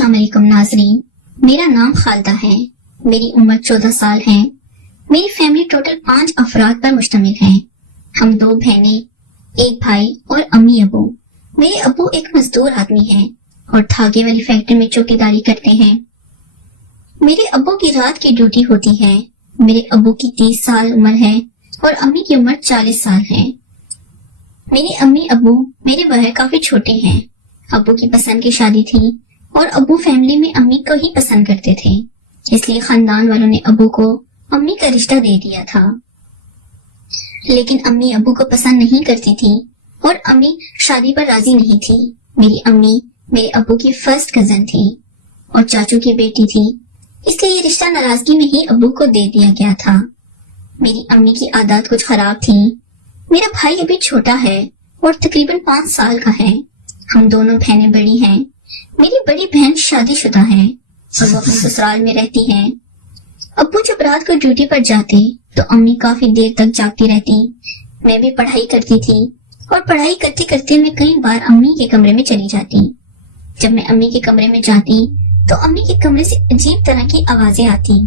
अस्सलाम वालेकुम नाज़रीन, मेरा नाम खालिदा है। मेरी उम्र 14 साल है। मेरी फैमिली टोटल 5 अफराद पर मुश्तमिल है। हम 2 बहनें, एक भाई और अम्मी अबू। मेरे अबू एक मजदूर आदमी हैं और धागे वाली फैक्ट्री में चौकीदारी करते हैं। मेरे अबू की रात की ड्यूटी होती है। मेरे अबू की 30 साल उम्र है और अम्मी की उम्र 40 साल है। मेरी अम्मी अबू मेरे बहन काफी छोटे हैं। अबू की पसंद की शादी थी और अबू फैमिली में अम्मी को ही पसंद करते थे, इसलिए खानदान वालों ने अबू को अम्मी का रिश्ता दे दिया था। लेकिन अम्मी अबू को पसंद नहीं करती थी और अम्मी शादी पर राजी नहीं थी। मेरी अम्मी मेरे अबू की फर्स्ट कजन थी और चाचू की बेटी थी, इसलिए ये रिश्ता नाराजगी में ही अबू को दे दिया गया था। मेरी अम्मी की आदत कुछ खराब थी। मेरा भाई अभी छोटा है और तकरीबन 5 साल का है। हम दोनों बहनें बड़ी हैं। मेरी बड़ी बहन शादीशुदा है और वो अपने ससुराल में रहती है। अब्बू जब रात को ड्यूटी पर जाते तो अम्मी काफी देर तक जागती रहती। मैं भी पढ़ाई करती थी और पढ़ाई करते करते मैं कई बार अम्मी के कमरे में चली जाती। जब मैं अम्मी के कमरे में जाती तो अम्मी के कमरे से अजीब तरह की आवाजें आती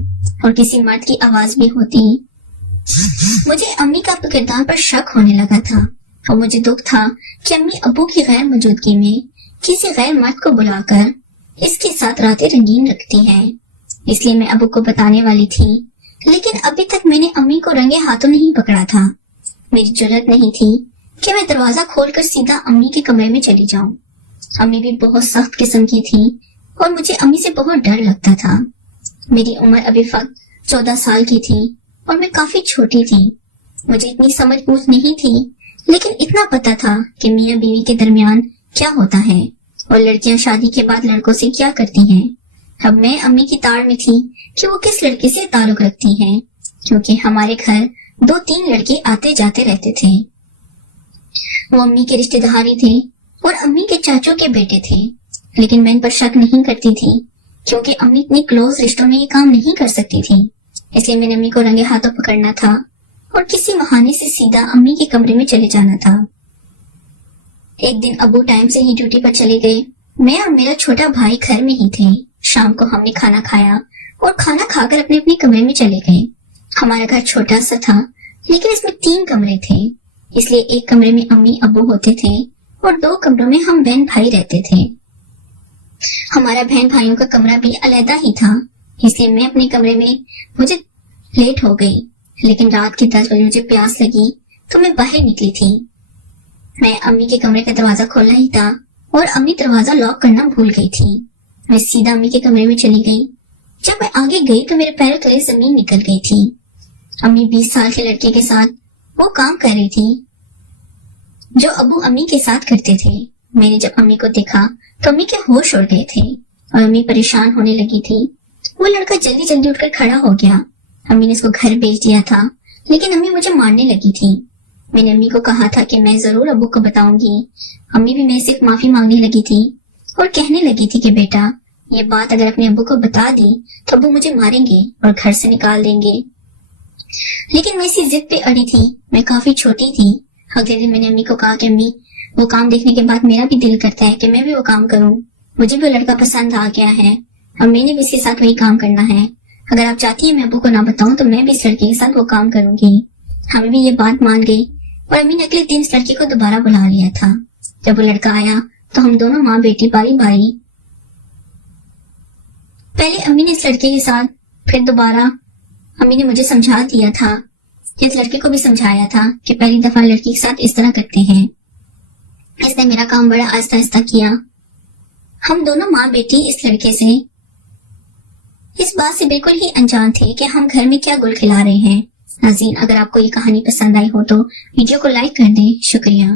और किसी मर्द की आवाज भी होती। मुझे अम्मी का किरदार पर शक होने लगा था और मुझे दुख था कि अम्मी अब्बू की गैर मौजूदगी में किसी गैर मर्द को बुलाकर इसके साथ रातें रंगीन रखती हैं। इसलिए मैं अब्बू को बताने वाली थी, लेकिन अभी तक मैंने अम्मी को रंगे हाथों नहीं पकड़ा था। मेरी जुर्रत नहीं थी कि मैं दरवाजा खोलकर सीधा अम्मी के कमरे में चली जाऊं। अम्मी भी बहुत सख्त किस्म की थी और मुझे अम्मी से बहुत डर लगता था। मेरी उम्र अभी फक्त 14 साल की थी और मैं काफी छोटी थी। मुझे इतनी समझ बूझ नहीं थी, लेकिन इतना पता था कि मियाँ बीवी के दरमियान क्या होता है और लड़कियां शादी के बाद लड़कों से क्या करती हैं। अब मैं अम्मी की ताड़ में थी कि वो किस लड़के से ताल्लुक रखती हैं, क्योंकि हमारे घर 2-3 लड़के आते जाते रहते थे। वो अम्मी के रिश्तेदारी थे और अम्मी के चाचों के बेटे थे, लेकिन मैं इन पर शक नहीं करती थी क्योंकि अम्मी इतनी क्लोज रिश्तों में ये काम नहीं कर सकती थी। इसलिए मैंने अम्मी को रंगे हाथों पकड़ना था और किसी बहाने से सीधा अम्मी के कमरे में चले जाना था। एक दिन अब्बू टाइम से ही ड्यूटी पर चले गए। मैं और मेरा छोटा भाई घर में ही थे। शाम को हमने खाना खाया और खाना खाकर अपने अपने कमरे में चले गए। हमारा घर छोटा सा था, लेकिन इसमें 3 कमरे थे, इसलिए एक कमरे में अम्मी अब्बू होते थे और 2 कमरों में हम बहन भाई रहते थे। हमारा बहन भाइयों का कमरा भी अलग ही था, इसलिए मैं अपने कमरे में मुझे लेट हो गई। लेकिन रात के 10 बजे मुझे प्यास लगी तो मैं बाहर निकली थी। मैं अम्मी के कमरे का दरवाजा खोलना ही था और अम्मी दरवाजा लॉक करना भूल गई थी। मैं सीधा अम्मी के कमरे में चली गई। जब मैं आगे गई तो मेरे पैरों तले जमीन निकल गई थी। अम्मी 20 साल के लड़के के साथ वो काम कर रही थी जो अब्बू अम्मी के साथ करते थे। मैंने जब अम्मी को देखा तो अम्मी के होश उड़ गए थे और अम्मी परेशान होने लगी थी। वो लड़का जल्दी जल्दी उठकर खड़ा हो गया। अम्मी ने इसको घर भेज दिया था, लेकिन अम्मी मुझे मारने लगी थी। मैंने अम्मी को कहा था कि मैं जरूर अब्बू को बताऊंगी। अम्मी भी मेरे से माफी मांगने लगी थी और कहने लगी थी कि बेटा, ये बात अगर अपने अब्बू को बता दी तो अब्बू मुझे मारेंगे और घर से निकाल देंगे। लेकिन मैं इसी जिद पे अड़ी थी। मैं काफी छोटी थी। अगले दिन मैंने अम्मी को कहा कि अम्मी, वो काम देखने के बाद मेरा भी दिल करता है कि मैं भी वो काम करूं। मुझे भी वो लड़का पसंद आ गया है और मैंने भी इसके साथ वही काम करना है। अगर आप चाहती है मैं अब्बू को ना बताऊं तो मैं भी इस लड़के के साथ वो काम करूंगी। हमें भी ये बात मान गई और अम्मी ने अगले दिन इस लड़के को दोबारा बुला लिया था। जब वो लड़का आया तो हम दोनों माँ बेटी बारी बारी, पहले अम्मी ने इस लड़के के साथ, फिर दोबारा अम्मी ने मुझे समझा दिया था। इस लड़के को भी समझाया था कि पहली दफा लड़की के साथ इस तरह करते हैं। इसने मेरा काम बड़ा आहिस्ता आहिस्ता किया। हम दोनों माँ बेटी इस लड़के से इस बात से बिल्कुल ही अनजान थे कि हम घर में क्या गुल खिला रहे हैं। नाज़रीन, अगर आपको ये कहानी पसंद आई हो तो वीडियो को लाइक कर दें। शुक्रिया।